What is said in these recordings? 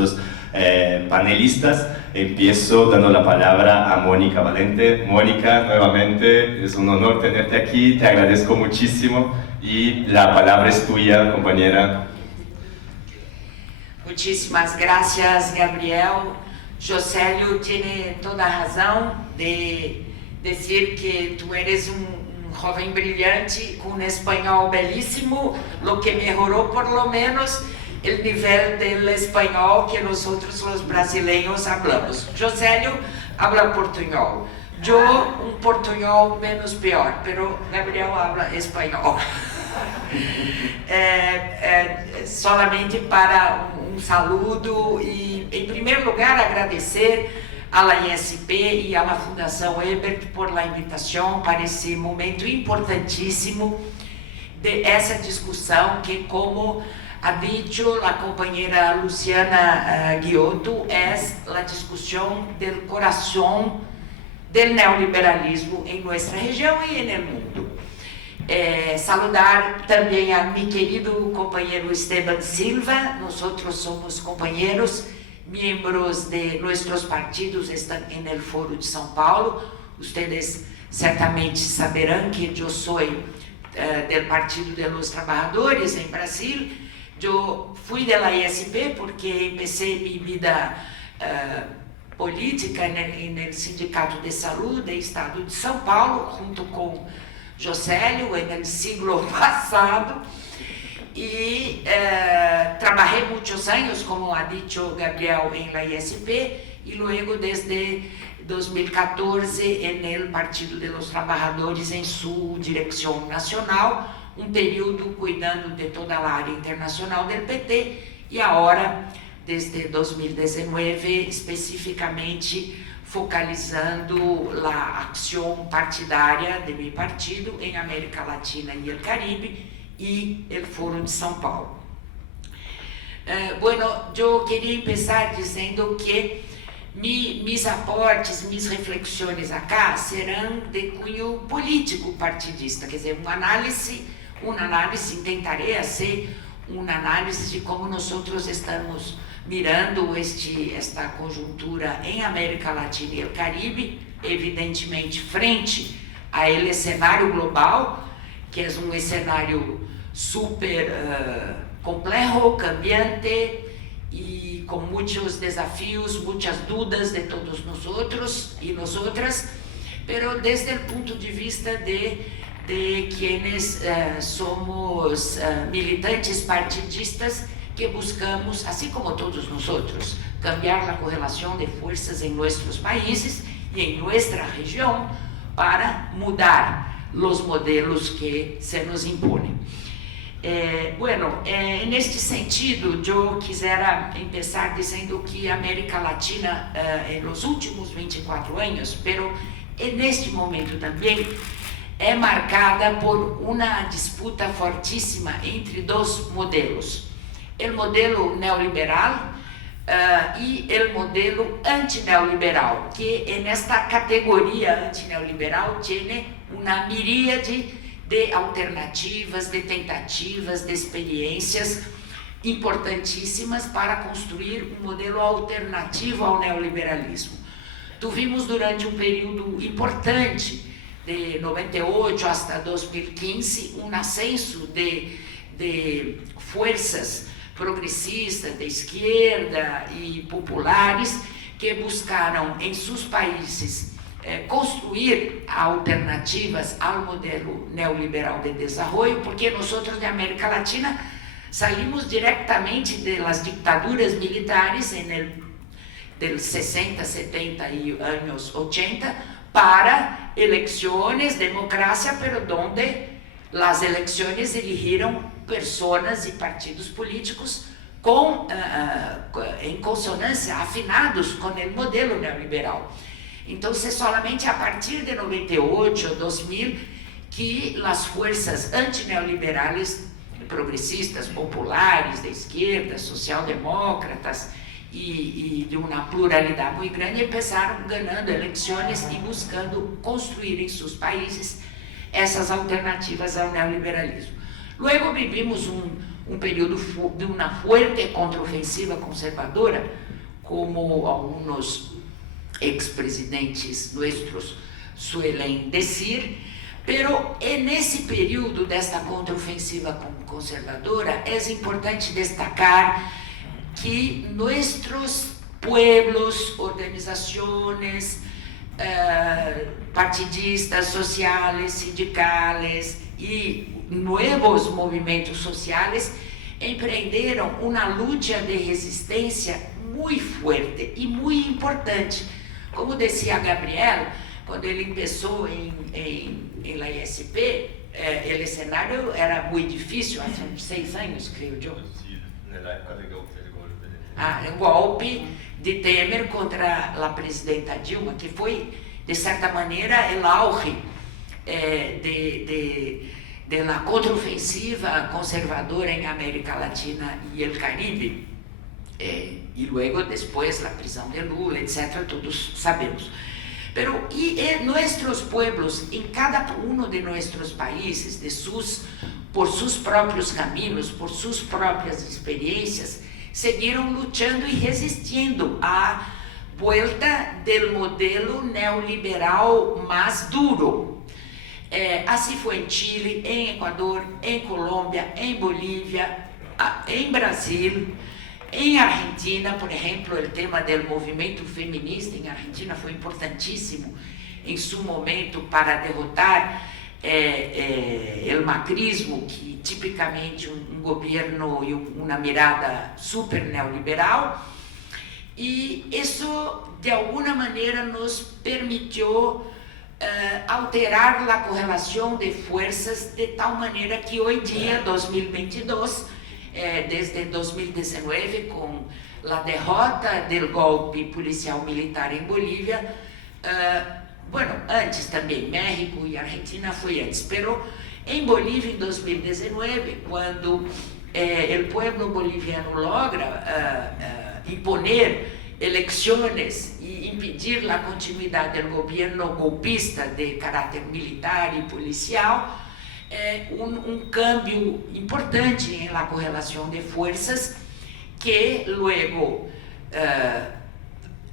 nuestros panelistas. Empiezo dando la palabra a Mónica Valente. Mónica, nuevamente es un honor tenerte aquí, te agradezco muchísimo y la palabra es tuya, compañera. Muchísimas gracias, Gabriel. Josélio tiene toda razón de decir que tú eres un joven brillante con un español belísimo, lo que mejoró por lo menos el nivel del español que nosotros los brasileños hablamos. Josélio habla portuñol, yo un portuñol menos peor, pero Gabriel habla español. Solamente para um saludo e, em primeiro lugar, agradecer à ISP e à Fundação Ebert por la invitação para esse momento importantíssimo de essa discussão que, como ha dicho a companheira Luciana Giotto, é a discussão do coração do neoliberalismo em nossa região e no mundo. Saludar também a mi querido companheiro Esteban Silva. Nosotros somos companheiros, miembros de nuestros partidos están en el Foro de São Paulo. Ustedes certamente saberán que yo soy del Partido de los Trabajadores en Brasil. Yo fui de la ISP porque empecé mi vida política en el Sindicato de Salud do Estado de São Paulo, junto com Josélio, no siglo passado, e trabalhei muitos anos, como ha dicho Gabriel, em la ISP, e luego desde 2014 en el Partido de los Trabajadores em sua direção nacional, um período cuidando de toda a área internacional do PT, e agora, desde 2019, especificamente focalizando a ação partidária de meu partido em América Latina e o Caribe e o Foro de São Paulo. Bueno, eu queria começar dizendo que mis aportes, mis reflexões acá serão de cunho político partidista, quer dizer, uma análise, tentarei ser uma análise de como nós estamos mirando esta conjuntura em América Latina e o Caribe, evidentemente frente a ele cenário global, que é um cenário super complexo, cambiante e com muitos desafios, muitas dúvidas de todos nós e nosotras, pero desde o ponto de vista de quienes somos militantes partidistas que buscamos, assim como todos nós, cambiar a correlação de forças em nossos países e em nossa região para mudar os modelos que se nos impõem. Neste sentido, eu quisera começar dizendo que a América Latina, nos últimos 24 anos, pero neste momento também, é marcada por uma disputa fortíssima entre dois modelos. O modelo neoliberal e o modelo antineoliberal, que nesta categoria antineoliberal tem uma miríade de alternativas, de tentativas, de experiências importantíssimas para construir um modelo alternativo ao neoliberalismo. Tivemos durante um período importante, de 98 hasta 2015, um ascenso de forças progressistas, de esquerda e populares que buscaram em seus países construir alternativas ao modelo neoliberal de desenvolvimento, porque nós de América Latina saímos diretamente das ditaduras militares dos 60, 70 e anos 80 para eleições, democracia, pero donde as eleições elegiram pessoas e partidos políticos em consonância, afinados com o modelo neoliberal. Então, é somente a partir de 98, 2000, que as forças antineoliberais, progressistas, populares, de esquerda, social-demócratas e de uma pluralidade muito grande, começaram ganhando eleições e buscando construir em seus países essas alternativas ao neoliberalismo. Luego vivimos um período de uma forte contraofensiva conservadora, como alguns ex-presidentes nossos suelen dizer, pero nesse período desta contraofensiva conservadora é importante destacar que nossos pueblos, organizações, partidistas, sociais, sindicales e novos movimentos sociais empreenderam uma luta de resistência muito forte e muito importante. Como dizia Gabriel, quando ele começou em la ISP, o cenário era muito difícil, há 6 anos, creio eu. O golpe de Temer contra a presidenta Dilma, que foi, de certa maneira, o auge da contraofensiva conservadora em América Latina e o Caribe. E logo depois a prisão de Lula, etc., todos sabemos. Pero nossos pueblos, em cada de nossos países, por seus próprios caminhos, por suas próprias experiências, seguiram lutando e resistindo à volta do modelo neoliberal mais duro. Assim foi em Chile, em Equador, em Colômbia, em Bolívia, em Brasil, em Argentina, por exemplo, o tema do movimento feminista em Argentina foi importantíssimo em seu momento para derrotar o macrismo, que tipicamente um governo e uma mirada super neoliberal, e isso de alguma maneira nos permitiu alterar a correlação de forças de tal maneira que hoje dia, 2022, desde 2019, com a derrota do golpe policial militar em Bolívia, antes também, México e Argentina foi antes, pero em Bolívia, em 2019, quando o povo boliviano logra imponer eleições e impedir a continuidade do governo golpista de caráter militar e policial, um câmbio importante na correlação de forças que logo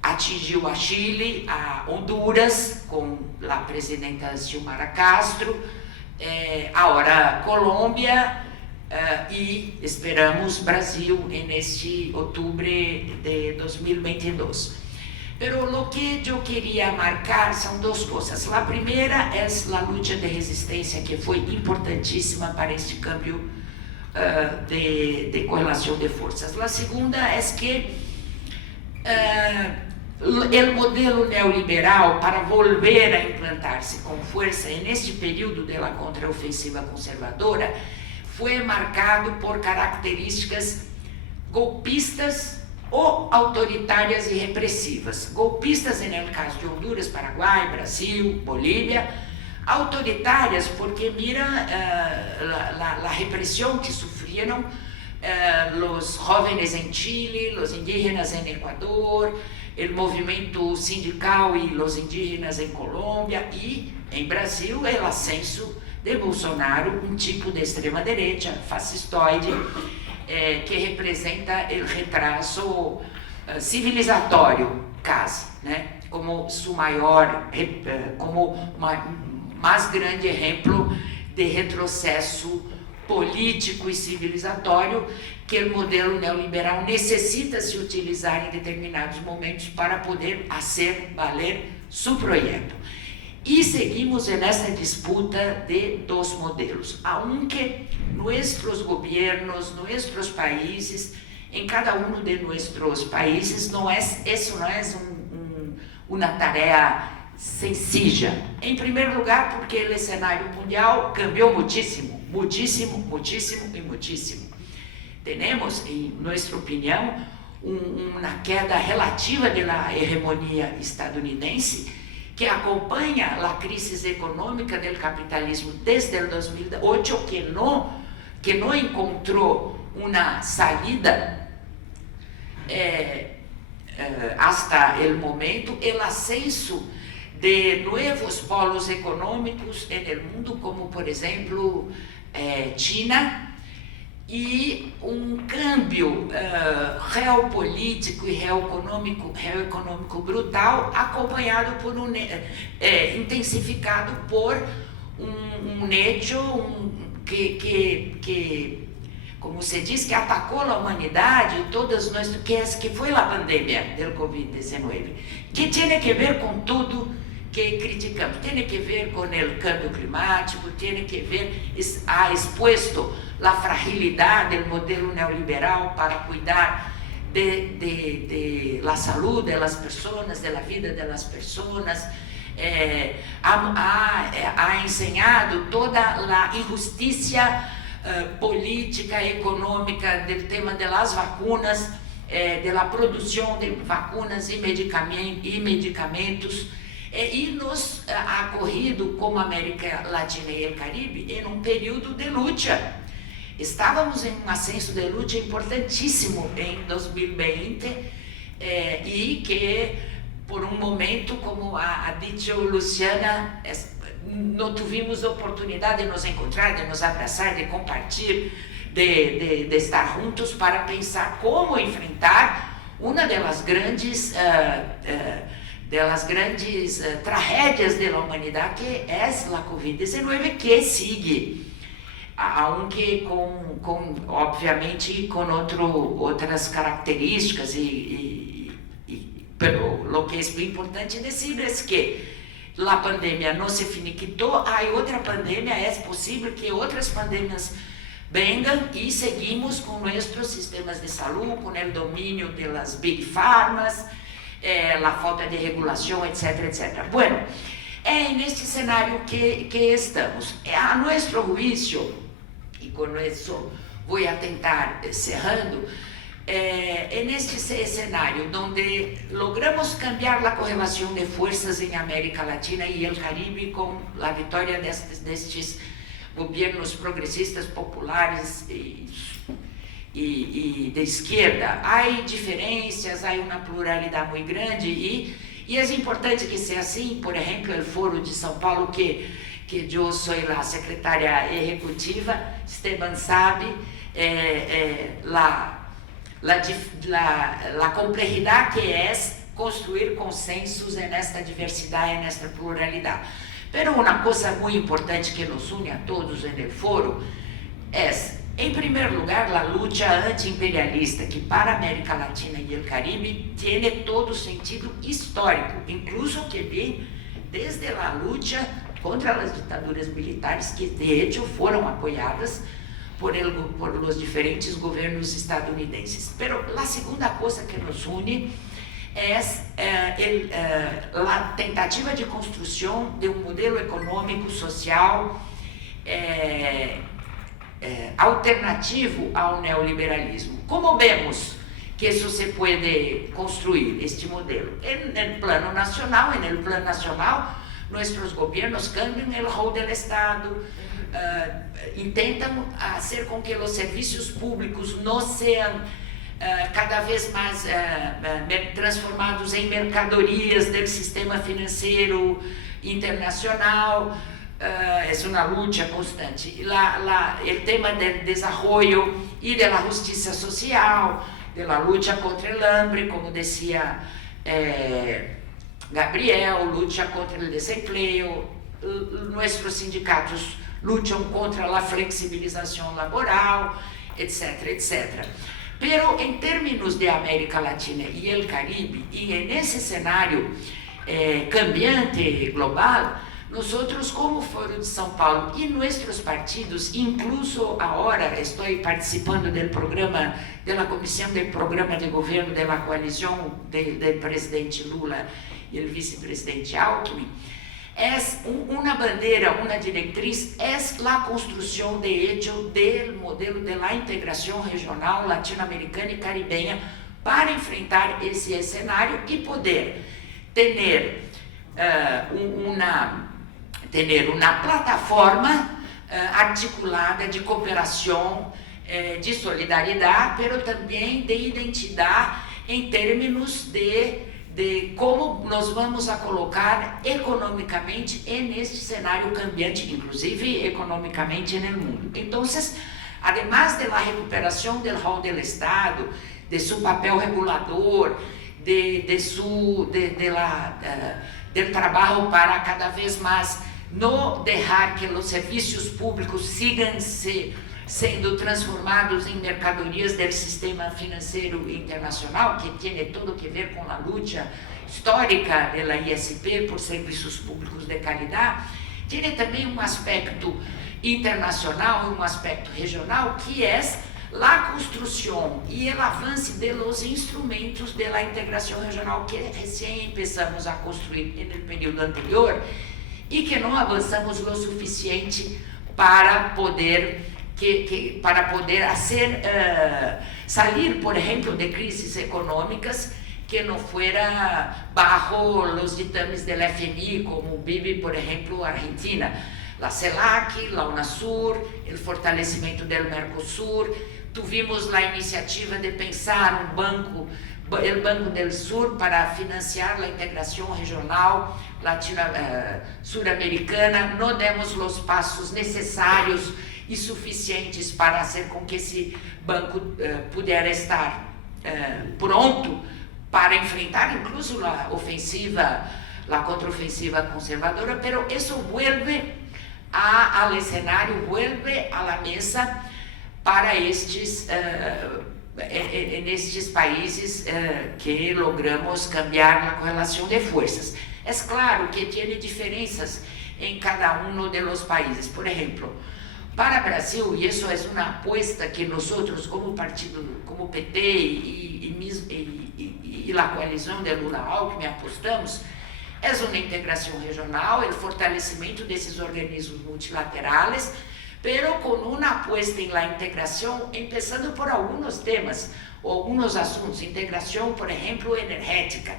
atingiu a Chile, a Honduras, com a presidenta Xiomara Castro, agora Colômbia e esperamos Brasil neste outubro de 2022. Pero lo que eu queria marcar são 2 coisas. A primeira é a luta de resistência, que foi importantíssima para este câmbio de correlação de forças. A segunda é que o modelo neoliberal, para volver a implantar-se com força neste período da contraofensiva conservadora, foi marcado por características golpistas ou autoritárias e repressivas. Golpistas, no caso de Honduras, Paraguai, Brasil, Bolívia. Autoritárias porque mira a repressão que sofreram os jovens em Chile, os indígenas em Equador, o movimento sindical e os indígenas em Colômbia, e em Brasil o ascenso de Bolsonaro, um tipo de extrema-direita fascistoide, que representa o retraso civilizatório, quase, como seu maior, como mais grande exemplo de retrocesso político e civilizatório que o modelo neoliberal necessita se utilizar em determinados momentos para poder fazer valer seu projeto. E seguimos nessa disputa de 2 modelos, aunque nossos governos, nossos países, em cada de nossos países, isso não é uma tarefa sencilla. Em primeiro lugar, porque o cenário mundial cambiou muitíssimo, muitíssimo, muitíssimo e muitíssimo. Temos, em nossa opinião, uma queda relativa da hegemonia estadunidense, que acompanha a crise econômica do capitalismo desde 2008, que não encontrou uma saída hasta o momento, o ascenso de novos polos econômicos no mundo, como por exemplo China, e um câmbio geopolítico e geoeconômico brutal, acompanhado por intensificado por um hecho que, como se diz, que atacou a humanidade, todas nós, que foi a pandemia do Covid-19, que tem que ver com tudo que criticamos, tem que ver com o câmbio climático, tem que ver, ha exposto a fragilidade do modelo neoliberal para cuidar de la saúde das pessoas, da vida das pessoas, ha ensinado toda a injustiça política, econômica do tema das vacunas, da produção de vacunas e medicamentos, e nos ha ocorrido como América Latina e o Caribe em um período de luta. Estávamos em um ascenso de luta importantíssimo em 2020 e que por um momento, como ha dito Luciana, não tivemos oportunidade de nos encontrar, de nos abraçar, de compartilhar, de estar juntos para pensar como enfrentar uma das grandes tragédias da humanidade, que é a Covid-19, que sigue, aunque obviamente com outras características, pero lo que é importante dizer é que a pandemia não se finiquitou, há outra pandemia, é possível que outras pandemias venham e seguimos com nossos sistemas de saúde, com o domínio das big pharmas, a falta de regulação, etc, etc. Bueno, é neste cenário que estamos. A nosso juízo, e com isso vou tentar cerrando, neste cenário onde logramos cambiar a correlação de forças em América Latina e o Caribe com a vitória destes governos progressistas, populares e de esquerda, há diferenças, há uma pluralidade muito grande e é importante que seja assim. Por exemplo, o Foro de São Paulo, que eu sou a secretária executiva, Esteban sabe, a complexidade que é construir consensos nesta diversidade, nesta pluralidade. Mas uma coisa muito importante que nos une a todos no foro é, em primeiro lugar, a luta anti-imperialista, que para a América Latina e o Caribe tem todo sentido histórico, incluso que vem desde a luta contra as ditaduras militares, que de hecho foram apoiadas por os diferentes governos estadunidenses. Pero a segunda coisa que nos une é a tentativa de construção de um modelo econômico, social, alternativo ao neoliberalismo. Como vemos que isso se pode construir, este modelo? No plano nacional, nossos governos cambiam o rol do Estado, intentam fazer com que os serviços públicos não sejam cada vez mais transformados em mercadorias do sistema financeiro internacional. É uma luta constante. O tema do desenvolvimento e da justiça social, da luta contra o hambre, como dizia Gabriel, luta contra o desemprego. Nossos sindicatos lutam contra a flexibilização laboral, etc, etc. Pero em termos de América Latina e o Caribe, e nesse cenário cambiante global, nós, como Foro de São Paulo e nossos partidos, incluso agora estou participando do programa, da comissão do programa de governo da coalizão do presidente Lula e o vice-presidente Alckmin, uma bandeira, uma diretriz, é a construção de hecho do modelo de la integração regional latino-americana e caribenha para enfrentar esse cenário e poder ter uma plataforma articulada de cooperação, de solidariedade, mas também de identidade em termos de como nós vamos a colocar economicamente neste cenário cambiante, inclusive economicamente no mundo. Então, además de la recuperación del rol del Estado, de su papel regulador, del trabajo para cada vez más no dejar que los servicios públicos sigan sendo transformados em mercadorias del sistema financeiro internacional, que tem tudo que ver com a luta histórica da ISP por serviços públicos de qualidade, tem também um aspecto internacional e um aspecto regional, que é a construção e o avanço de los instrumentos da integração regional que recém começamos a construir no período anterior e que não avançamos o suficiente para poder salir, por exemplo, de crises econômicas que não fuera bajo los ditames del FMI, como o BIB, por exemplo, Argentina, la CELAC, la UNASUR, o fortalecimento do Mercosul. Tuvimos a iniciativa de pensar o Banco del Sur para financiar a integração regional sul-americana. Não demos os passos necessários e suficientes para fazer com que esse banco pudesse estar pronto para enfrentar incluso a contraofensiva conservadora, pero isso vuelve ao escenário, vuelve a la mesa para nestes países que logramos cambiar a correlação de forças. É claro que tem diferenças em cada um dos países. Por exemplo, para o Brasil, e isso é uma aposta que nós, como partido, como PT e a coalizão de Lula-Alckmin apostamos, é uma integração regional, o fortalecimento desses organismos multilaterais, pero com uma aposta em la integração, começando por alguns temas, alguns assuntos, integração, por exemplo, energética,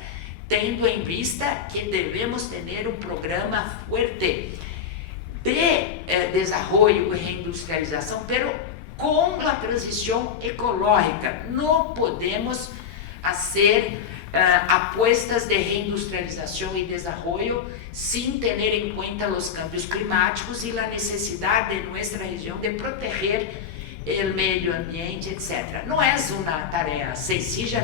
tendo em vista que devemos ter um programa forte de desenvolvimento e reindustrialização, pero com a transição ecológica. Não podemos fazer apostas de reindustrialização e desenvolvimento sem ter em conta os cambios climáticos e a necessidade de nossa região de proteger o meio ambiente, etc. Não é uma tarefa sencilla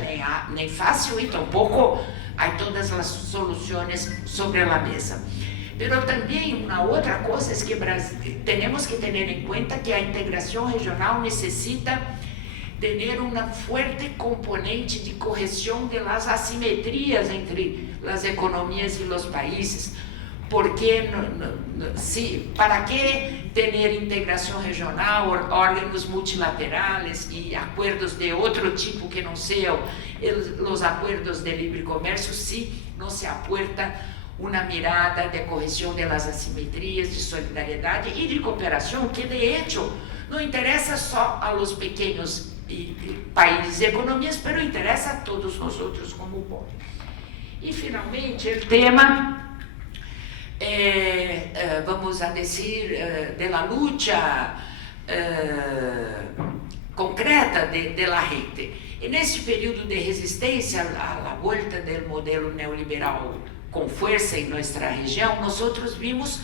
nem fácil e tampouco há todas as soluções sobre a mesa. Pero também uma outra coisa é que temos que ter em conta que a integração regional necessita ter uma forte componente de correção de las assimetrias entre as economias e os países, porque para que ter integração regional, órgãos multilaterais e acordos de outro tipo que não sejam os acordos de livre comércio, se não se aporta uma mirada de correção das assimetrias, de solidariedade e de cooperação, que de hecho não interessa só a los pequenos países e economias, mas interessa a todos nós outros como povo. E finalmente o tema, vamos a dizer, de la luta concreta de la gente. E nesse período de resistência à volta do modelo neoliberal com força em nossa região, nós vimos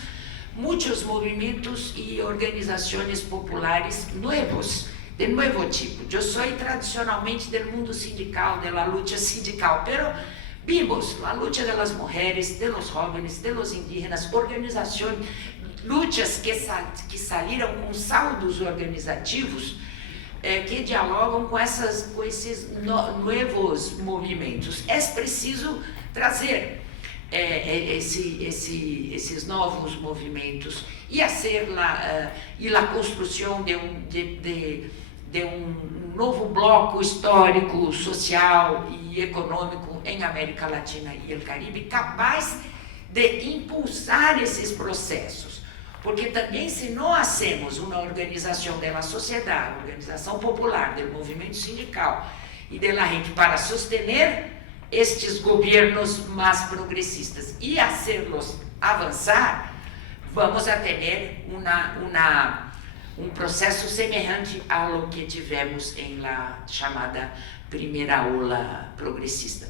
muitos movimentos e organizações populares novos, de novo tipo. Eu sou tradicionalmente do mundo sindical, da luta sindical, pero vimos a luta das mulheres, dos jovens, dos indígenas, organizações, lutas que saíram com saldos organizativos que dialogam com esses novos movimentos. É preciso trazer esses novos movimentos e a construção de um novo bloco histórico, social e econômico em América Latina e o Caribe, capaz de impulsar esses processos. Porque também, se não hacemos uma organização da sociedade, organização popular, do movimento sindical e da gente para sostener estes governos mais progressistas e hacerlos avançar, vamos a ter um processo semelhante ao que tivemos em la chamada primeira ola progressista.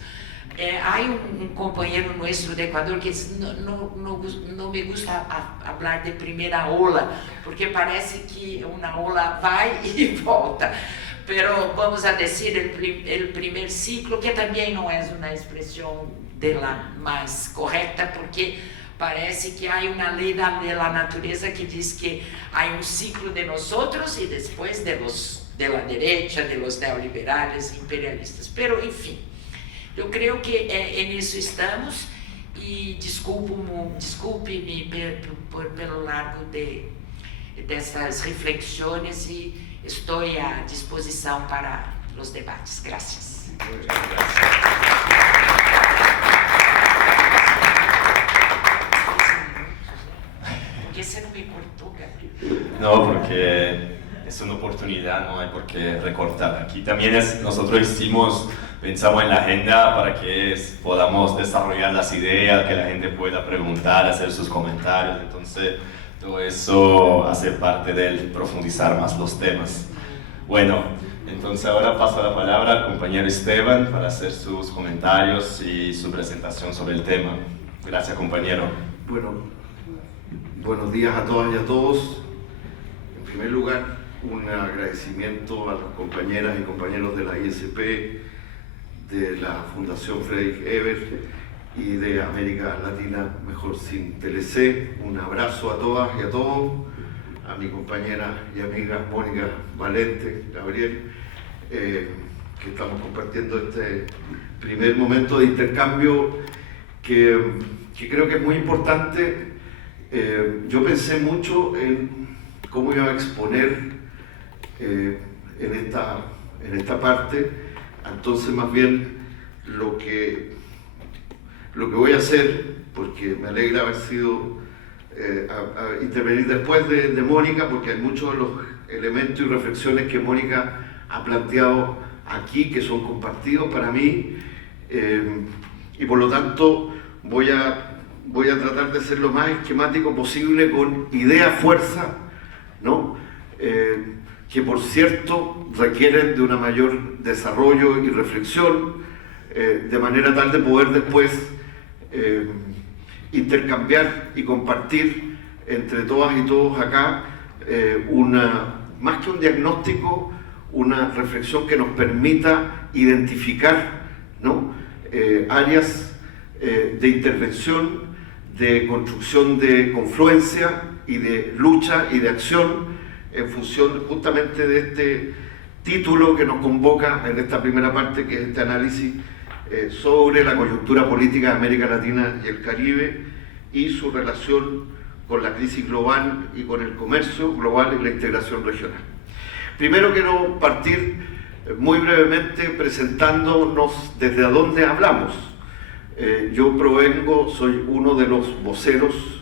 Hay un compañero nuestro de Ecuador que dice, no me gusta hablar de primera ola, porque parece que una ola va y volta. Pero vamos a decir el primer ciclo, que también no es una expresión de la más correcta, porque parece que hay una ley de la naturaleza que dice que hay un ciclo de nosotros y después de la derecha, de los neoliberales, imperialistas. Pero, enfim, eu creio que em isso estamos, e desculpe-me pelo largo dessas reflexões, e estou à disposição para os debates. Graças. ¿Por qué se me cortó, Gabriel? No, porque es una oportunidad, no hay por qué recortar. Aquí también nosotros pensamos en la agenda para que podamos desarrollar las ideas, que la gente pueda preguntar, hacer sus comentarios. Entonces, todo eso hace parte del profundizar más los temas. Bueno, entonces ahora paso la palabra al compañero Esteban para hacer sus comentarios y su presentación sobre el tema. Gracias, compañero. Bueno, buenos días a todas y a todos. En primer lugar, un agradecimiento a las compañeras y compañeros de la ISP, de la Fundación Friedrich Ebert y de América Latina Mejor Sin TLC. Un abrazo a todas y a todos, a mi compañera y amiga Mónica Valente, Gabriel, que estamos compartiendo este primer momento de intercambio que creo que es muy importante. Yo pensé mucho en cómo iba a exponer en esta parte, entonces más bien lo que voy a hacer, porque me alegra haber sido intervenir después de Mónica, porque hay muchos de los elementos y reflexiones que Mónica ha planteado aquí que son compartidos para mí, y por lo tanto voy a tratar de ser lo más esquemático posible, con idea-fuerza, ¿no? Que por cierto requieren de un mayor desarrollo y reflexión, de manera tal de poder después intercambiar y compartir entre todas y todos acá más que un diagnóstico, una reflexión que nos permita identificar, ¿no? Áreas de intervención, de construcción de confluencia y de lucha y de acción en función justamente de este título que nos convoca en esta primera parte, que es este análisis sobre la coyuntura política de América Latina y el Caribe y su relación con la crisis global y con el comercio global y la integración regional. Primero quiero partir muy brevemente presentándonos desde dónde hablamos. Yo soy uno de los voceros,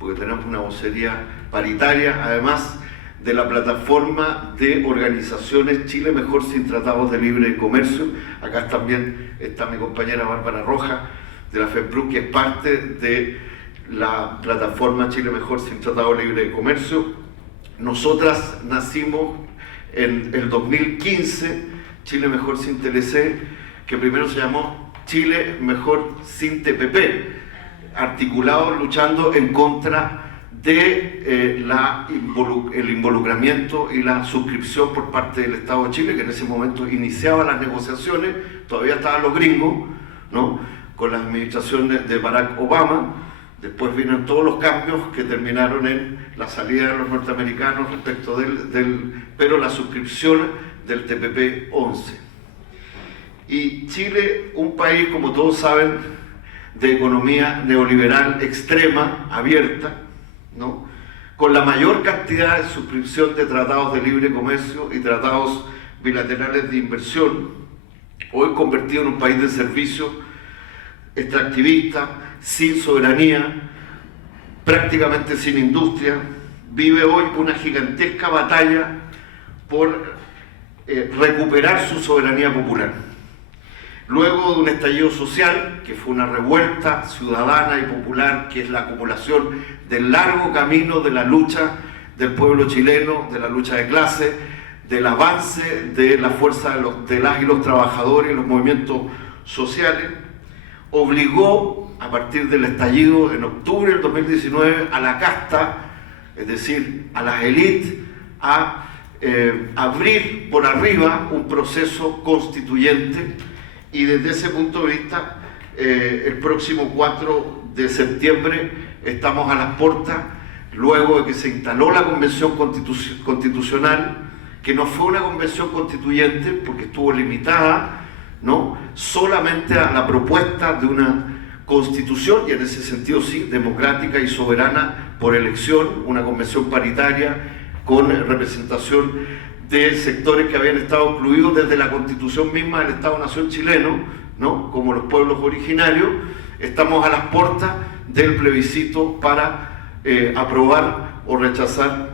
porque tenemos una vocería paritaria, además de la plataforma de organizaciones Chile Mejor Sin Tratados de Libre Comercio. Acá también está mi compañera Bárbara Rojas de la FEPRU, que es parte de la plataforma Chile Mejor Sin Tratado Libre de Comercio. Nosotras nacimos en el 2015, Chile Mejor Sin TLC, que primero se llamó Chile Mejor Sin TPP, articulado luchando en contra de el involucramiento y la suscripción por parte del Estado de Chile, que en ese momento iniciaba las negociaciones, todavía estaban los gringos, ¿no?, con las administraciones de Barack Obama. Después vinieron todos los cambios que terminaron en la salida de los norteamericanos respecto pero la suscripción del TPP-11. Y Chile, un país, como todos saben, de economía neoliberal extrema, abierta, ¿no?, con la mayor cantidad de suscripción de tratados de libre comercio y tratados bilaterales de inversión, hoy convertido en un país de servicio extractivista, sin soberanía, prácticamente sin industria, vive hoy una gigantesca batalla por recuperar su soberanía popular. Luego de un estallido social, que fue una revuelta ciudadana y popular, que es la acumulación del largo camino de la lucha del pueblo chileno, de la lucha de clase, del avance de la fuerza de las y los trabajadores y los movimientos sociales, obligó a partir del estallido en octubre del 2019 a la casta, es decir, a las élites, a abrir por arriba un proceso constituyente, y desde ese punto de vista el próximo 4 de septiembre estamos a las puertas, luego de que se instaló la Convención Constitucional, que no fue una convención constituyente porque estuvo limitada, ¿no?, solamente a la propuesta de una constitución, y en ese sentido sí, democrática y soberana por elección, una convención paritaria con representación de sectores que habían estado excluidos desde la constitución misma del Estado-Nación chileno, ¿no?, como los pueblos originarios. Estamos a las puertas del plebiscito para aprobar o rechazar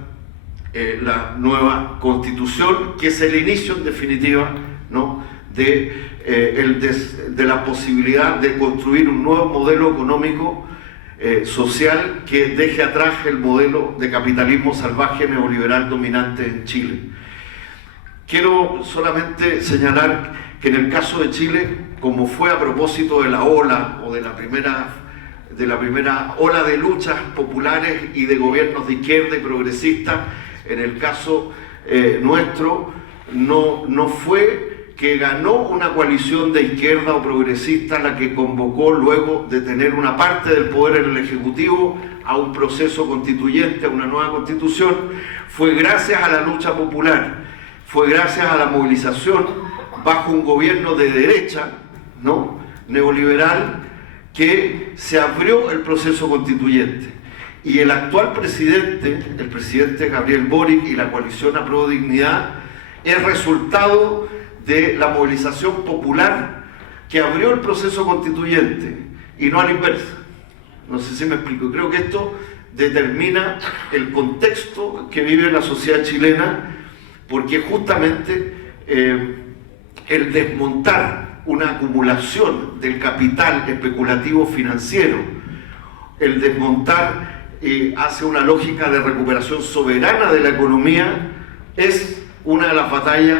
la nueva constitución, que es el inicio en definitiva, ¿no?, de la posibilidad de construir un nuevo modelo económico social que deje atrás el modelo de capitalismo salvaje neoliberal dominante en Chile. Quiero solamente señalar que en el caso de Chile, como fue a propósito de la ola o de la primera ola de luchas populares y de gobiernos de izquierda y progresistas, en el caso nuestro no fue que ganó una coalición de izquierda o progresista la que convocó, luego de tener una parte del poder en el Ejecutivo, a un proceso constituyente, a una nueva constitución. Fue gracias a la lucha popular, fue gracias a la movilización bajo un gobierno de derecha, ¿no?, neoliberal, que se abrió el proceso constituyente. Y el actual presidente, el presidente Gabriel Boric, y la coalición Apruebo Dignidad, es resultado de la movilización popular que abrió el proceso constituyente, y no a la inversa. No sé si me explico. Creo que esto determina el contexto que vive la sociedad chilena, porque justamente el desmontar una acumulación del capital especulativo financiero, el desmontar hacia una lógica de recuperación soberana de la economía, es una de las batallas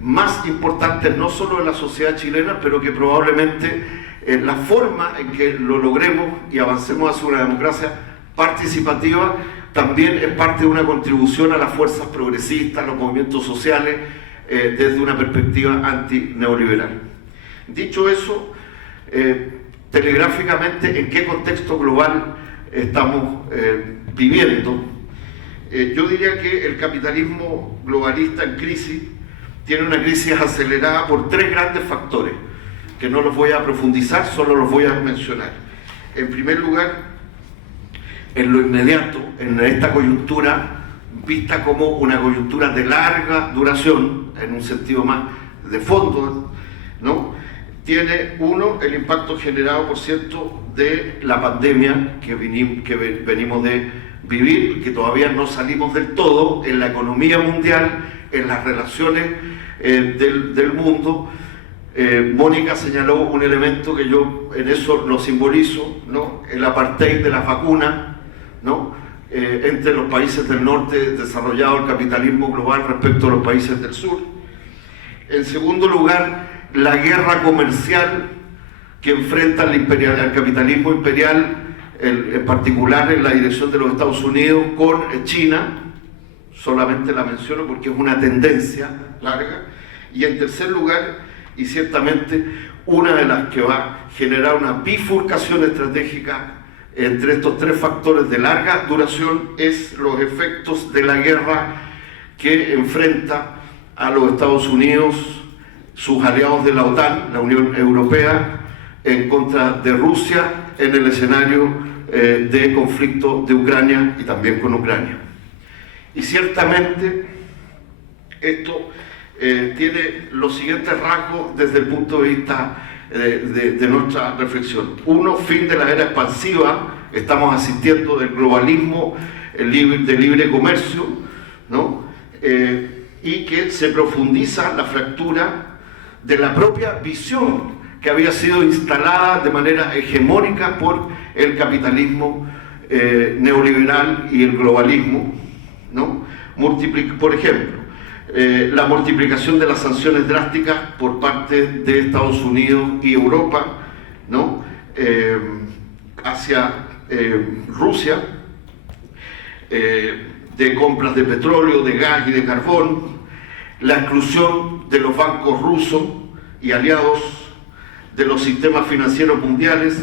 más importantes, no solo de la sociedad chilena, pero que probablemente la forma en que lo logremos y avancemos hacia una democracia participativa también es parte de una contribución a las fuerzas progresistas, a los movimientos sociales, desde una perspectiva antineoliberal. Dicho eso, telegráficamente, ¿en qué contexto global estamos viviendo? Yo diría que el capitalismo globalista en crisis tiene una crisis acelerada por tres grandes factores, que no los voy a profundizar, solo los voy a mencionar. En primer lugar, en lo inmediato, en esta coyuntura, vista como una coyuntura de larga duración, en un sentido más de fondo, ¿no?, tiene uno, el impacto generado, por cierto, de la pandemia que venimos de vivir, que todavía no salimos del todo, en la economía mundial, en las relaciones del mundo. Mónica señaló un elemento que yo en eso lo simbolizo, ¿no?, el apartheid de las vacunas, ¿no?, entre los países del norte desarrollado el capitalismo global respecto a los países del sur. En segundo lugar, la guerra comercial que enfrenta al capitalismo imperial, en particular en la dirección de los Estados Unidos con China. Solamente la menciono porque es una tendencia larga. Y en tercer lugar, y ciertamente una de las que va a generar una bifurcación estratégica entre estos tres factores de larga duración, es los efectos de la guerra que enfrenta a los Estados Unidos, sus aliados de la OTAN, la Unión Europea, en contra de Rusia en el escenario de conflicto de Ucrania y también con Ucrania. Y ciertamente esto tiene los siguientes rasgos desde el punto de vista de nuestra reflexión. Uno, fin de la era expansiva. Estamos asistiendo del globalismo de libre comercio, ¿no?, y que se profundiza la fractura de la propia visión que había sido instalada de manera hegemónica por el capitalismo neoliberal y el globalismo, ¿no? Por ejemplo, la multiplicación de las sanciones drásticas por parte de Estados Unidos y Europa, ¿no? Hacia Rusia, de compras de petróleo, de gas y de carbón, la exclusión de los bancos rusos y aliados de los sistemas financieros mundiales,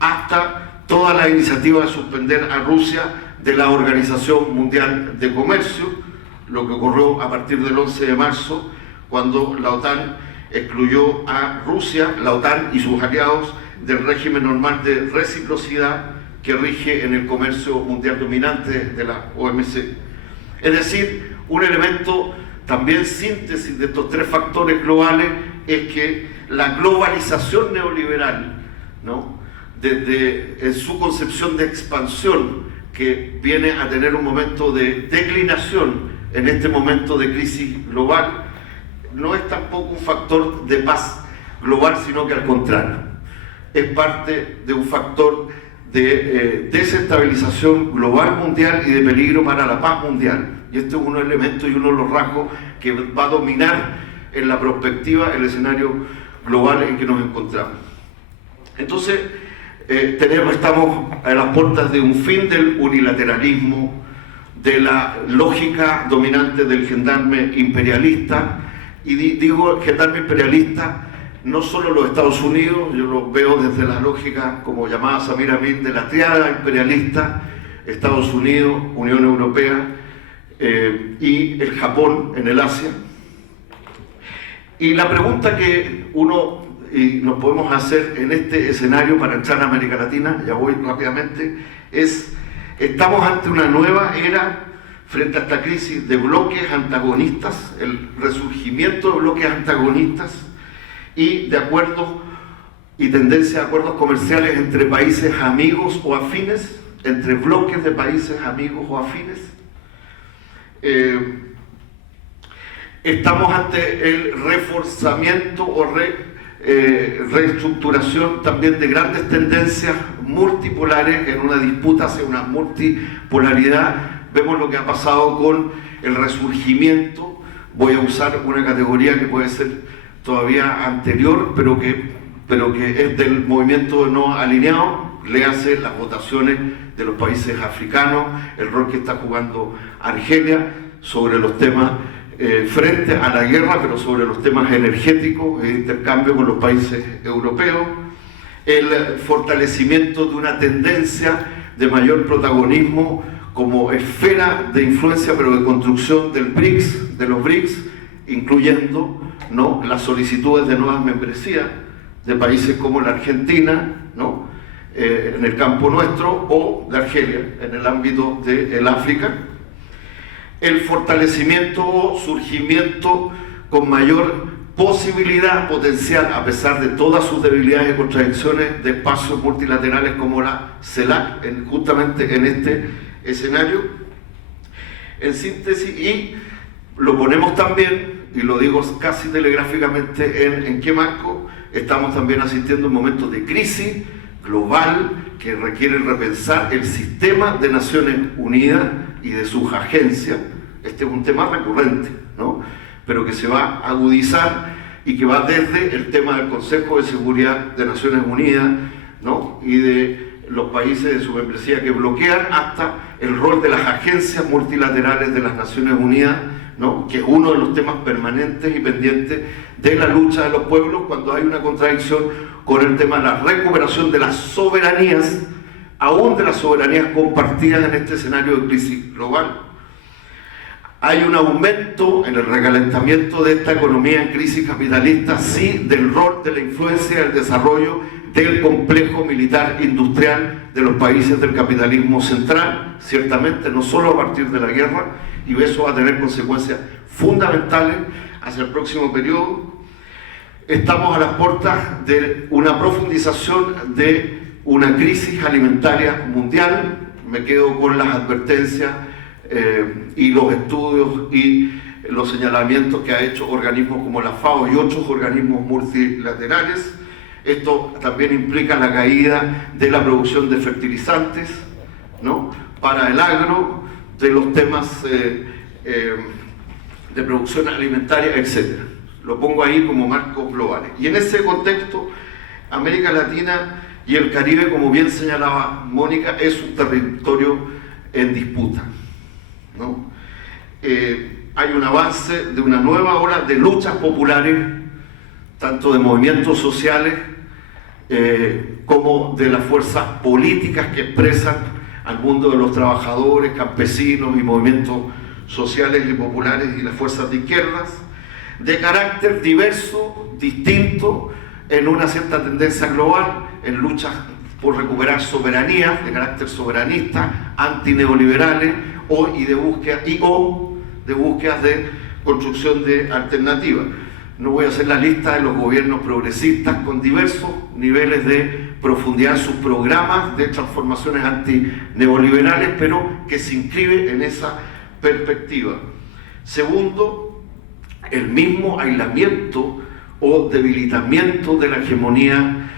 hasta toda la iniciativa de suspender a Rusia de la Organización Mundial de Comercio, lo que ocurrió a partir del 11 de marzo, cuando la OTAN excluyó a Rusia, la OTAN y sus aliados, del régimen normal de reciprocidad que rige en el comercio mundial dominante de la OMC. Es decir, un elemento también síntesis de estos tres factores globales es que la globalización neoliberal, ¿no?, desde su concepción de expansión, que viene a tener un momento de declinación en este momento de crisis global, no es tampoco un factor de paz global, sino que al contrario, es parte de un factor de desestabilización global mundial y de peligro para la paz mundial. Y este es uno de los elementos y uno de los rasgos que va a dominar en la perspectiva el escenario global en que nos encontramos. Entonces, estamos a las puertas de un fin del unilateralismo, de la lógica dominante del gendarme imperialista, y digo gendarme imperialista no solo los Estados Unidos, yo lo veo desde la lógica, como llamaba Samir Amin, de la triada imperialista, Estados Unidos, Unión Europea y el Japón en el Asia. Y la pregunta que nos podemos hacer en este escenario para entrar a América Latina, ya voy rápidamente, es: ¿estamos ante una nueva era frente a esta crisis de bloques antagonistas, el resurgimiento de bloques antagonistas y de acuerdos y tendencia a acuerdos comerciales entre países amigos o afines, entre bloques de países amigos o afines? Estamos ante el reforzamiento o reestructuración también de grandes tendencias multipolares en una disputa hacia una multipolaridad. Vemos lo que ha pasado con el resurgimiento, voy a usar una categoría que puede ser todavía anterior, pero que es del movimiento no alineado, le hace las votaciones de los países africanos, el rol que está jugando Argelia sobre los temas frente a la guerra, pero sobre los temas energéticos e intercambio con los países europeos, el fortalecimiento de una tendencia de mayor protagonismo como esfera de influencia, pero de construcción del BRICS, de los BRICS, incluyendo, ¿no?, las solicitudes de nuevas membresías de países como la Argentina, ¿no?, en el campo nuestro, o de Argelia en el ámbito del África. El fortalecimiento o surgimiento con mayor posibilidad potencial, a pesar de todas sus debilidades y contradicciones, de espacios multilaterales como la CELAC, justamente en este escenario. En síntesis, y lo ponemos también, y lo digo casi telegráficamente, en qué marco estamos también asistiendo a un momento de crisis global que requiere repensar el sistema de Naciones Unidas y de sus agencias. Este es un tema recurrente, ¿no?, pero que se va a agudizar y que va desde el tema del Consejo de Seguridad de Naciones Unidas, ¿no?, y de los países de su membresía que bloquean, hasta el rol de las agencias multilaterales de las Naciones Unidas, ¿no?, que es uno de los temas permanentes y pendientes de la lucha de los pueblos, cuando hay una contradicción con el tema de la recuperación de las soberanías, aún de las soberanías compartidas en este escenario de crisis global. Hay un aumento en el recalentamiento de esta economía en crisis capitalista, sí, del rol, de la influencia, del desarrollo del complejo militar industrial de los países del capitalismo central, ciertamente, no solo a partir de la guerra, y eso va a tener consecuencias fundamentales hacia el próximo periodo. Estamos a las puertas de una profundización de una crisis alimentaria mundial. Me quedo con las advertencias y los estudios y los señalamientos que ha hecho organismos como la FAO y otros organismos multilaterales. Esto también implica la caída de la producción de fertilizantes, ¿no?, para el agro, de los temas de producción alimentaria, etc. Lo pongo ahí como marcos globales. Y en ese contexto, América Latina y el Caribe, como bien señalaba Mónica, es un territorio en disputa, ¿no? Hay un avance de una nueva ola de luchas populares, tanto de movimientos sociales como de las fuerzas políticas que expresan al mundo de los trabajadores, campesinos y movimientos sociales y populares y las fuerzas de izquierdas, de carácter diverso, distinto, en una cierta tendencia global, en luchas por recuperar soberanías de carácter soberanista, antineoliberales y de búsquedas de construcción de alternativas. No voy a hacer la lista de los gobiernos progresistas con diversos niveles de profundidad en sus programas de transformaciones antineoliberales, pero que se inscribe en esa perspectiva. Segundo, el mismo aislamiento o debilitamiento de la hegemonía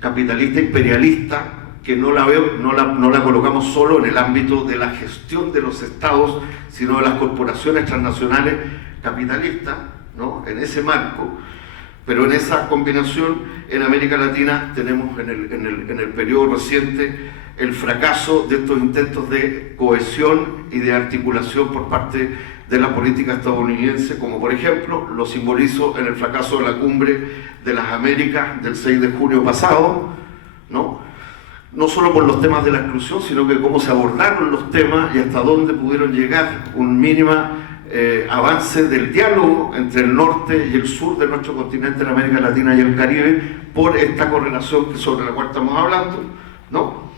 capitalista imperialista, que no la colocamos solo en el ámbito de la gestión de los estados, sino de las corporaciones transnacionales capitalistas, ¿no? En ese marco, pero en esa combinación, en América Latina tenemos en el periodo reciente el fracaso de estos intentos de cohesión y de articulación por parte de la política estadounidense, como por ejemplo lo simbolizo en el fracaso de la Cumbre de las Américas del 6 de junio pasado, ¿no? No solo por los temas de la exclusión, sino que cómo se abordaron los temas y hasta dónde pudieron llegar un mínimo avance del diálogo entre el norte y el sur de nuestro continente, en América Latina y el Caribe, por esta correlación sobre la cual estamos hablando, ¿no?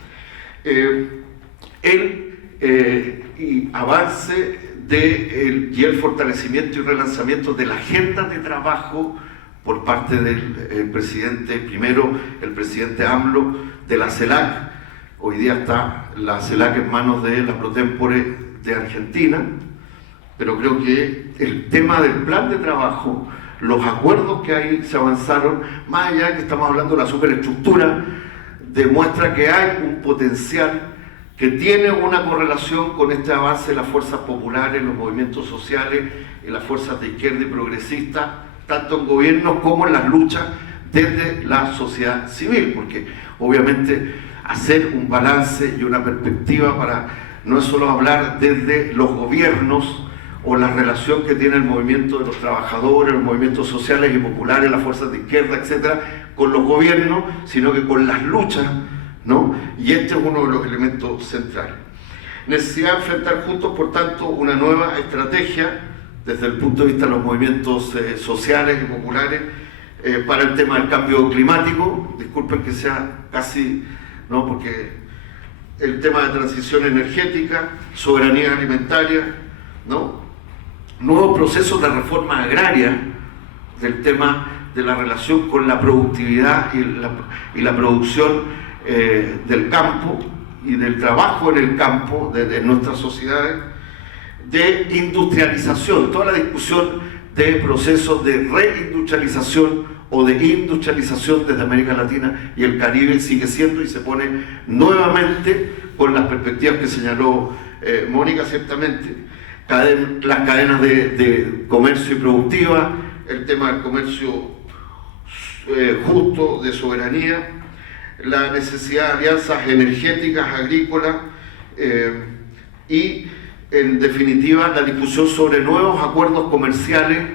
Y avance y el fortalecimiento y relanzamiento de la agenda de trabajo por parte del presidente, primero el presidente AMLO, de la CELAC. Hoy día está la CELAC en manos de la pro tempore de Argentina, pero creo que el tema del plan de trabajo, los acuerdos que ahí se avanzaron, más allá de que estamos hablando de la superestructura, demuestra que hay un potencial que tiene una correlación con este avance de las fuerzas populares, los movimientos sociales y las fuerzas de izquierda y progresistas, tanto en gobiernos como en las luchas desde la sociedad civil, porque obviamente hacer un balance y una perspectiva para no es solo hablar desde los gobiernos o la relación que tiene el movimiento de los trabajadores, los movimientos sociales y populares, las fuerzas de izquierda, etcétera, con los gobiernos, sino que con las luchas, ¿no? Y este es uno de los elementos centrales. Necesidad de enfrentar juntos, por tanto, una nueva estrategia desde el punto de vista de los movimientos sociales y populares para el tema del cambio climático. Disculpen que sea casi, ¿no? Porque el tema de transición energética, soberanía alimentaria, ¿no? Nuevos procesos de reforma agraria, del tema de la relación con la productividad y la producción del campo y del trabajo en el campo de nuestras sociedades, de industrialización, toda la discusión de procesos de reindustrialización o de industrialización desde América Latina y el Caribe sigue siendo y se pone nuevamente con las perspectivas que señaló Mónica, ciertamente, las cadenas de comercio y productiva, el tema del comercio justo, de soberanía, la necesidad de alianzas energéticas, agrícolas y, en definitiva, la discusión sobre nuevos acuerdos comerciales,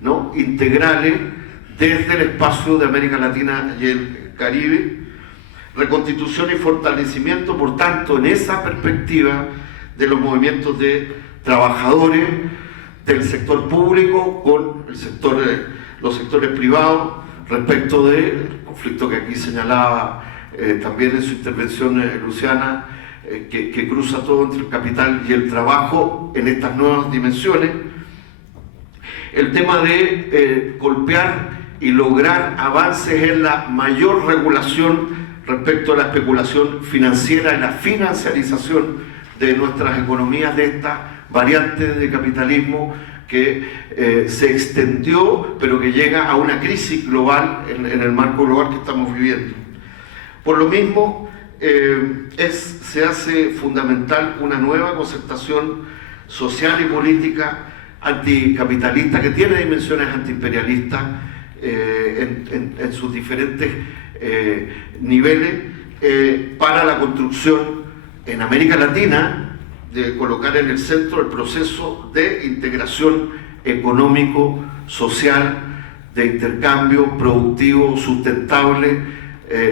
¿no? Integrales desde el espacio de América Latina y el Caribe, reconstitución y fortalecimiento, por tanto, en esa perspectiva de los movimientos de trabajadores del sector público con los sectores privados, respecto del conflicto que aquí señalaba también en su intervención Luciana, que cruza todo entre el capital y el trabajo en estas nuevas dimensiones. El tema de golpear y lograr avances en la mayor regulación respecto a la especulación financiera y la financiarización de nuestras economías, de esta variante de capitalismo que se extendió, pero que llega a una crisis global en el marco global que estamos viviendo. Por lo mismo, se hace fundamental una nueva concertación social y política anticapitalista, que tiene dimensiones antiimperialistas en sus diferentes niveles, para la construcción en América Latina de colocar en el centro el proceso de integración económico, social, de intercambio productivo, sustentable,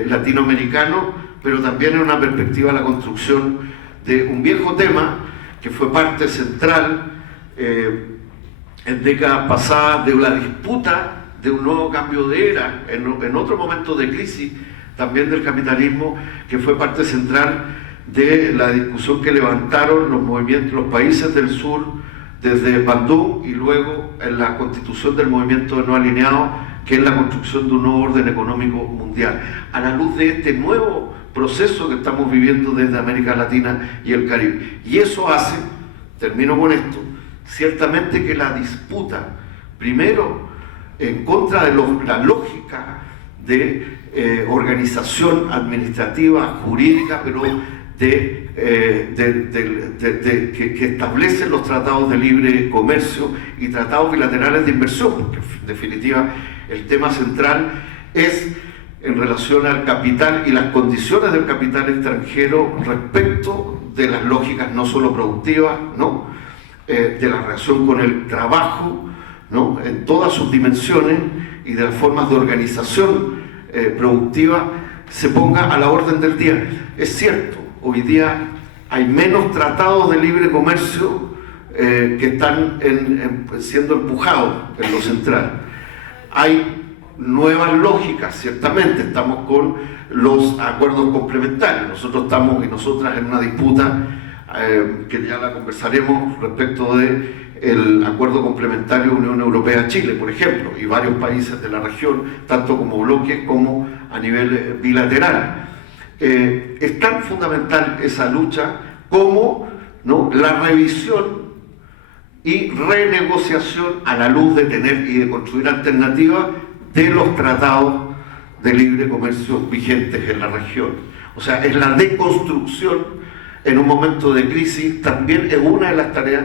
latinoamericano, pero también en una perspectiva de la construcción de un viejo tema que fue parte central en décadas pasadas de la disputa de un nuevo cambio de era, en otro momento de crisis también del capitalismo, que fue parte central de la discusión que levantaron los movimientos, los países del sur, desde Bandung y luego en la constitución del movimiento de no alineados, que es la construcción de un nuevo orden económico mundial. A la luz de este nuevo proceso que estamos viviendo desde América Latina y el Caribe. Y eso hace, termino con esto, ciertamente que la disputa, primero, en contra de la lógica de organización administrativa, jurídica, pero que establecen los tratados de libre comercio y tratados bilaterales de inversión, porque en definitiva el tema central es en relación al capital y las condiciones del capital extranjero respecto de las lógicas no solo productivas, ¿no? De la relación con el trabajo, ¿no? En todas sus dimensiones, y de las formas de organización productiva, se ponga a la orden del día. Es cierto, hoy día hay menos tratados de libre comercio que están siendo empujados en lo central. Hay nuevas lógicas, ciertamente, estamos con los acuerdos complementarios. Nosotros estamos y nosotras en una disputa que ya la conversaremos respecto de el acuerdo complementario Unión Europea-Chile, por ejemplo, y varios países de la región, tanto como bloques como a nivel bilateral. Es tan fundamental esa lucha como, ¿no?, la revisión y renegociación a la luz de tener y de construir alternativas de los tratados de libre comercio vigentes en la región. O sea, es la deconstrucción en un momento de crisis, también es una de las tareas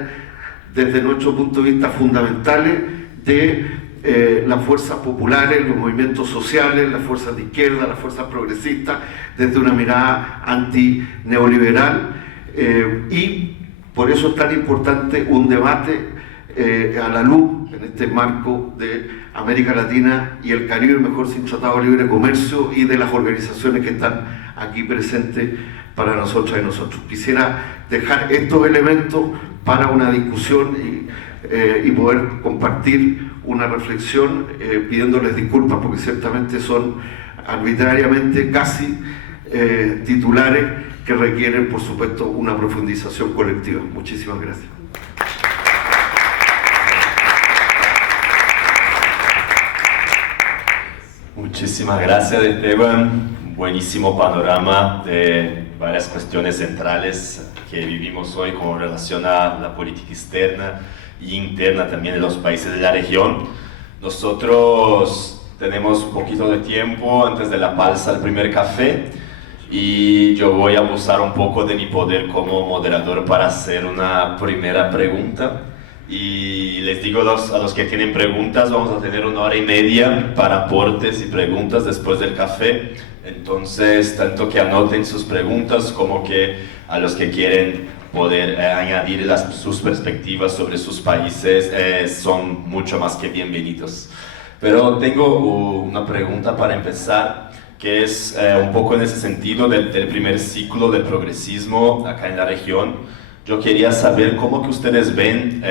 desde nuestro punto de vista fundamentales de las fuerzas populares, los movimientos sociales, las fuerzas de izquierda, las fuerzas progresistas, desde una mirada antineoliberal, y por eso es tan importante un debate a la luz en este marco de América Latina y el Caribe, mejor sin tratado de libre comercio, y de las organizaciones que están aquí presentes para nosotras y nosotros. Quisiera dejar estos elementos para una discusión y poder compartir una reflexión, pidiéndoles disculpas porque ciertamente son arbitrariamente casi titulares que requieren, por supuesto, una profundización colectiva. Muchísimas gracias. Muchísimas gracias, Esteban. Buenísimo panorama de varias cuestiones centrales que vivimos hoy con relación a la política externa e interna también de los países de la región. Nosotros tenemos un poquito de tiempo antes de la pausa al primer café y yo voy a abusar un poco de mi poder como moderador para hacer una primera pregunta. Y les digo a los que tienen preguntas, vamos a tener 1 hora y media para aportes y preguntas después del café. Entonces, tanto que anoten sus preguntas como que a los que quieren poder añadir sus perspectivas sobre sus países son mucho más que bienvenidos. Pero tengo una pregunta para empezar, que es un poco en ese sentido del primer ciclo del progresismo acá en la región. Yo quería saber cómo que ustedes ven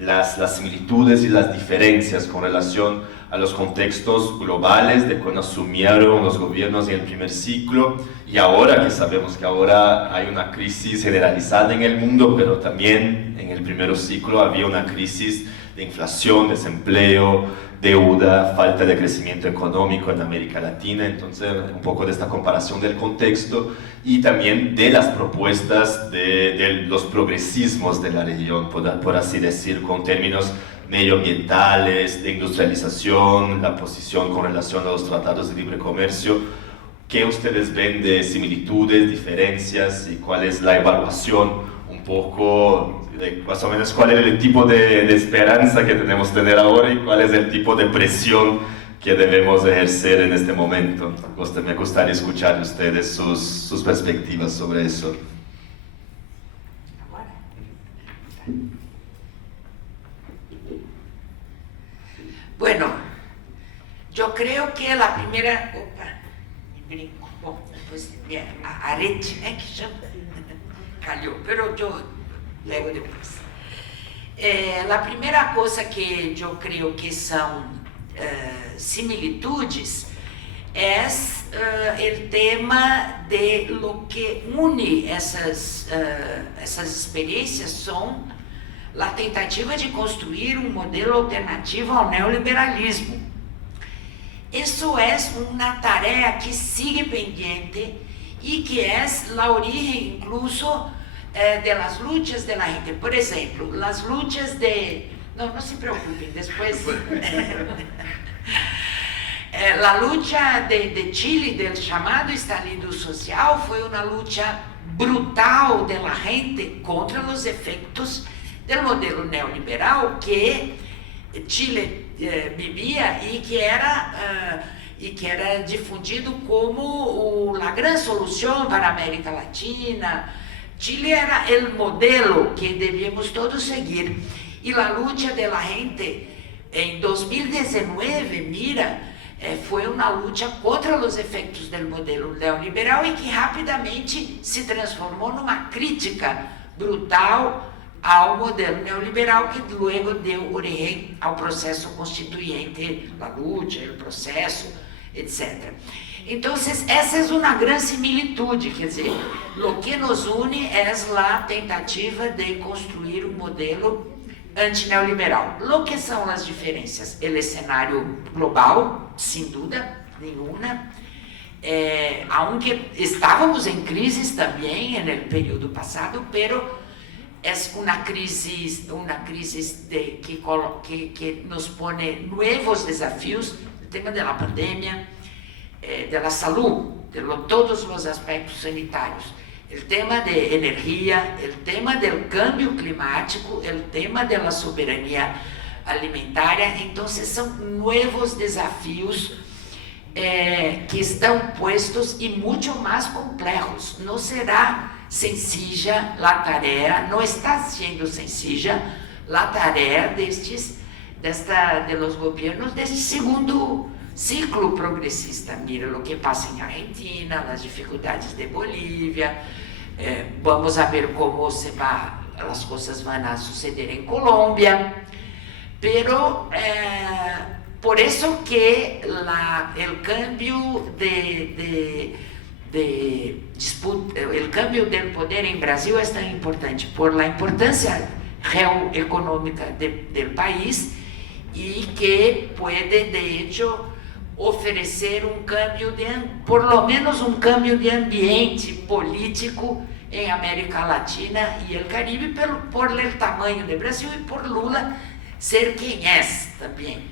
las similitudes y las diferencias con relación a los contextos globales de cuando asumieron los gobiernos en el primer ciclo y ahora que sabemos que ahora hay una crisis generalizada en el mundo, pero también en el primer ciclo había una crisis de inflación, desempleo, deuda, falta de crecimiento económico en América Latina. Entonces, un poco de esta comparación del contexto y también de las propuestas de los progresismos de la región, por así decir, con términos medioambientales, de industrialización, la posición con relación a los tratados de libre comercio. ¿Qué ustedes ven de similitudes, diferencias y cuál es la evaluación un poco más o menos cuál es el tipo de esperanza que tenemos que tener ahora y cuál es el tipo de presión que debemos ejercer en este momento. Me gustaría escuchar de ustedes sus perspectivas sobre eso. Bueno, yo creo que la primera... Opa, me brinco. Bom, pues a arete, né, que chama? Calhou, pero yo lego depois. A primeira coisa que eu creio que são similitudes é o tema de lo que une essas experiências são a tentativa de construir um modelo alternativo ao neoliberalismo. Isso é uma tarefa que sigue pendiente e que é a origem incluso de las luchas de la gente. Por exemplo, las luchas de... Não se preocupem, depois... a luta de Chile, do chamado estalido social, foi uma luta brutal de la gente contra os efeitos do modelo neoliberal que Chile vivia e que era difundido como a grande solução para a América Latina. Chile era o modelo que devíamos todos seguir. E a luta de la gente em 2019, mira, foi uma luta contra os efeitos do modelo neoliberal e que rapidamente se transformou numa crítica brutal ao modelo neoliberal que logo deu origem ao processo constituinte, a luta, o processo, etc. Então, essa é uma grande similitude, quer dizer, o que nos une é a tentativa de construir um modelo antineoliberal. O que são as diferenças? Ele é cenário global, sem dúvida nenhuma, aunque estávamos em crises também no período passado, pero é uma crise que nos põe novos desafios, o tema da pandemia, da saúde, de todos os aspectos sanitários, o tema de energia, o tema do câmbio climático, o tema da soberania alimentar. Então, são novos desafios que estão postos e muito mais complexos. Não será sencilla a tarefa, não está sendo sencilla a tarefa de los governos deste segundo ciclo progressista. Mira o que passa em Argentina, as dificuldades de Bolívia, vamos a ver como as coisas vão suceder em Colômbia, pero por isso que o cambio el cambio del poder en Brasil es tan importante por la importancia geoeconómica del país y que puede de hecho ofrecer un cambio por lo menos un cambio de ambiente político en América Latina y el Caribe por el tamaño de Brasil y por Lula ser quien es también,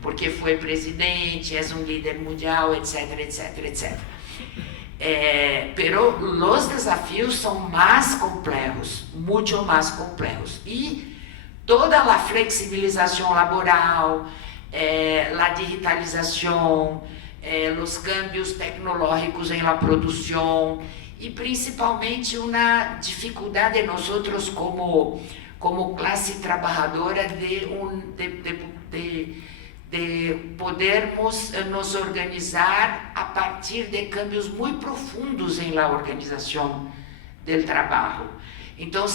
porque fue presidente, es un líder mundial, etcétera, etcétera, etcétera. Pero los desafíos son más complejos, mucho más complejos. Y toda la flexibilización laboral, la digitalización, los cambios tecnológicos en la producción y principalmente una dificultad de nosotros como clase trabajadora de podermos nos organizar a partir de cambios muito profundos em la organização do trabalho. Então,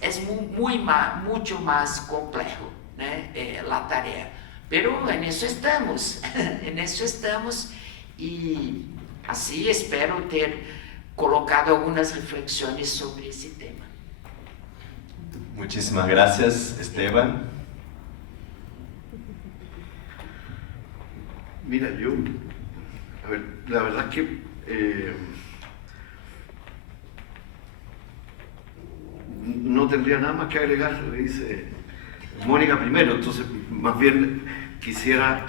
é muito mais complexo, né, a tarefa. Pero nisso estamos, nisso estamos e assim espero ter colocado algumas reflexões sobre esse tema. Muchísimas gracias, Esteban. Mira, la verdad es que no tendría nada más que agregar lo que dice Mónica primero, entonces más bien quisiera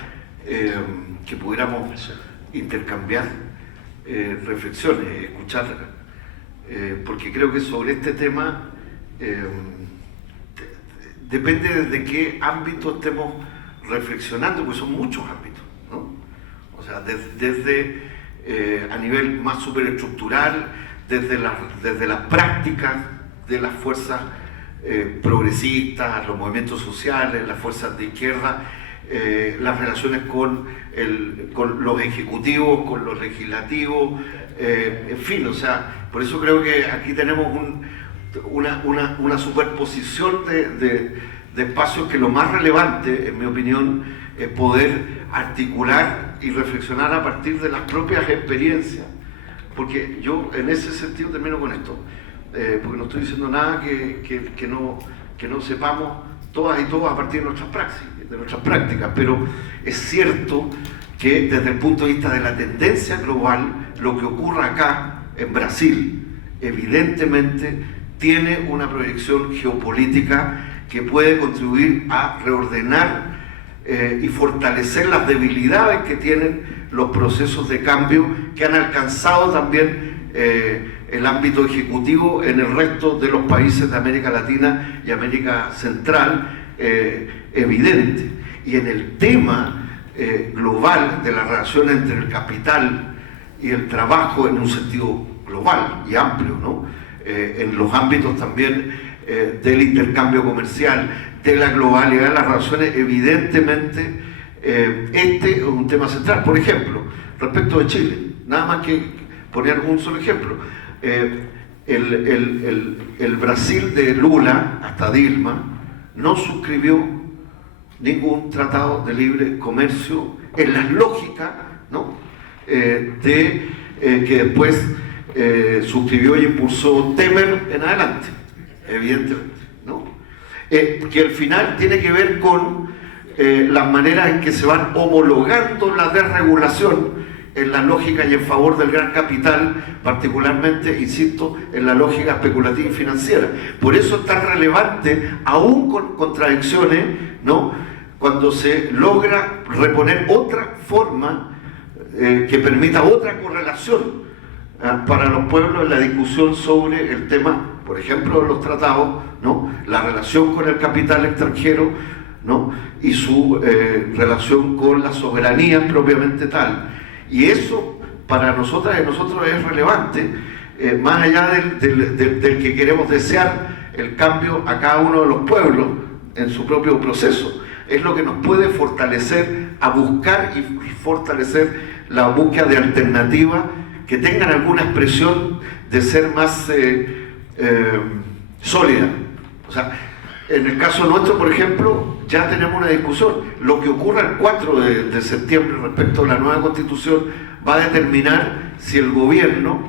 que pudiéramos intercambiar reflexiones, escuchar, porque creo que sobre este tema depende desde qué ámbito estemos reflexionando, porque son muchos ámbitos, ¿no? O sea, desde a nivel más superestructural, desde las prácticas de las fuerzas progresistas, los movimientos sociales, las fuerzas de izquierda, las relaciones con los ejecutivos, con los legislativos, en fin, o sea, por eso creo que aquí tenemos una superposición de espacios que lo más relevante, en mi opinión, es poder articular y reflexionar a partir de las propias experiencias, porque yo en ese sentido termino con esto, porque no estoy diciendo nada que no sepamos todas y todos a partir de nuestras prácticas, pero es cierto que desde el punto de vista de la tendencia global, lo que ocurre acá en Brasil, evidentemente tiene una proyección geopolítica que puede contribuir a reordenar y fortalecer las debilidades que tienen los procesos de cambio que han alcanzado también el ámbito ejecutivo en el resto de los países de América Latina y América Central, evidente. Y en el tema global de la relación entre el capital y el trabajo en un sentido global y amplio, ¿no? En los ámbitos también del intercambio comercial, de la globalidad de las relaciones, evidentemente este es un tema central. Por ejemplo, respecto de Chile, nada más que poner un solo ejemplo, el Brasil de Lula hasta Dilma no suscribió ningún tratado de libre comercio en las lógicas, ¿no? Que después suscribió y impulsó Temer en adelante, evidentemente, ¿no? Que al final tiene que ver con las maneras en que se van homologando la desregulación en la lógica y en favor del gran capital, particularmente, insisto, en la lógica especulativa y financiera. Por eso es tan relevante, aún con contradicciones, ¿no?, cuando se logra reponer otra forma que permita otra correlación para los pueblos en la discusión sobre el tema, por ejemplo, de los tratados, ¿no?, la relación con el capital extranjero, ¿no?, y su relación con la soberanía propiamente tal. Y eso para nosotras y nosotros es relevante, más allá del que queremos desear el cambio a cada uno de los pueblos en su propio proceso. Es lo que nos puede fortalecer a buscar y fortalecer la búsqueda de alternativas que tengan alguna expresión de ser más sólida. O sea, en el caso nuestro, por ejemplo, ya tenemos una discusión. Lo que ocurra el 4 de septiembre respecto a la nueva Constitución va a determinar si el gobierno,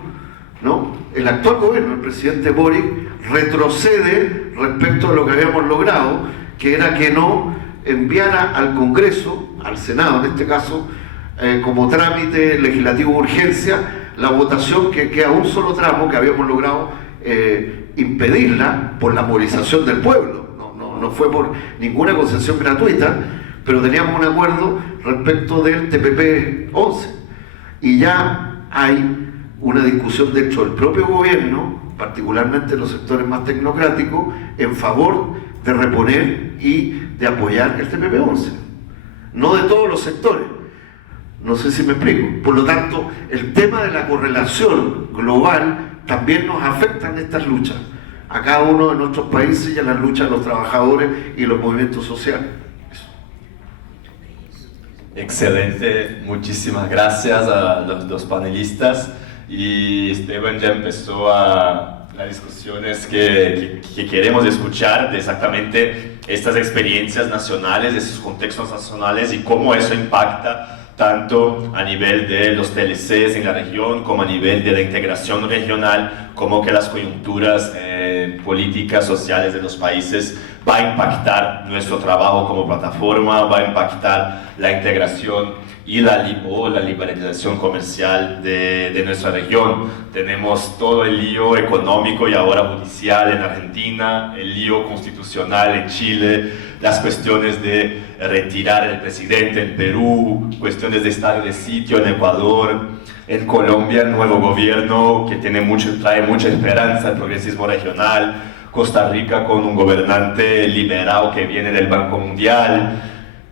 ¿no?, el actual gobierno, el presidente Boric, retrocede respecto a lo que habíamos logrado, que era que no enviara al Congreso, al Senado en este caso, como trámite legislativo de urgencia, la votación que queda un solo tramo que habíamos logrado impedirla por la movilización del pueblo. No fue por ninguna concesión gratuita, pero teníamos un acuerdo respecto del TPP-11 y ya hay una discusión dentro del propio gobierno, particularmente en los sectores más tecnocráticos, en favor de reponer y de apoyar el TPP-11, no de todos los sectores. No sé si me explico. Por lo tanto, el tema de la correlación global también nos afecta en estas luchas, a cada uno de nuestros países y a las luchas de los trabajadores y los movimientos sociales. Eso. Excelente, muchísimas gracias a los dos panelistas. Y Esteban ya empezó a las discusiones que queremos escuchar de exactamente estas experiencias nacionales, de esos contextos nacionales y cómo eso impacta tanto a nivel de los TLCs en la región como a nivel de la integración regional, como que las coyunturas políticas, sociales de los países va a impactar nuestro trabajo como plataforma, va a impactar la integración y la liberalización comercial de nuestra región. Tenemos todo el lío económico y ahora judicial en Argentina, el lío constitucional en Chile, las cuestiones de retirar el presidente en Perú, cuestiones de estado de sitio en Ecuador, en Colombia el nuevo gobierno que trae mucha esperanza al progresismo regional, Costa Rica con un gobernante liberal que viene del Banco Mundial,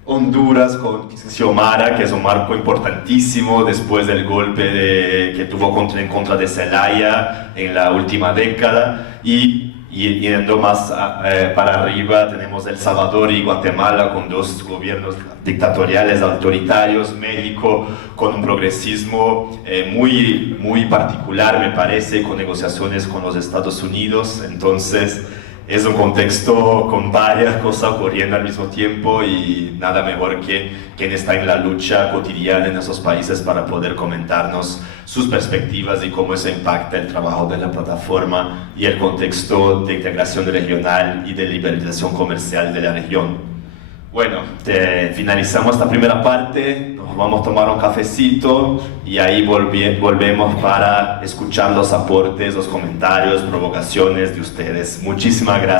Honduras con Xiomara, que es un marco importantísimo después del golpe que tuvo en contra de Zelaya en la última década, y yendo más para arriba tenemos El Salvador y Guatemala con dos gobiernos dictatoriales autoritarios, México con un progresismo muy particular, me parece, con negociaciones con los Estados Unidos. Entonces es un contexto con varias cosas ocurriendo al mismo tiempo, y nada mejor que quien está en la lucha cotidiana en esos países para poder comentarnos sus perspectivas y cómo eso impacta el trabajo de la plataforma y el contexto de integración regional y de liberalización comercial de la región. Bueno, finalizamos esta primera parte, nos vamos a tomar un cafecito y ahí volvemos para escuchar los aportes, los comentarios, provocaciones de ustedes. Muchísimas gracias.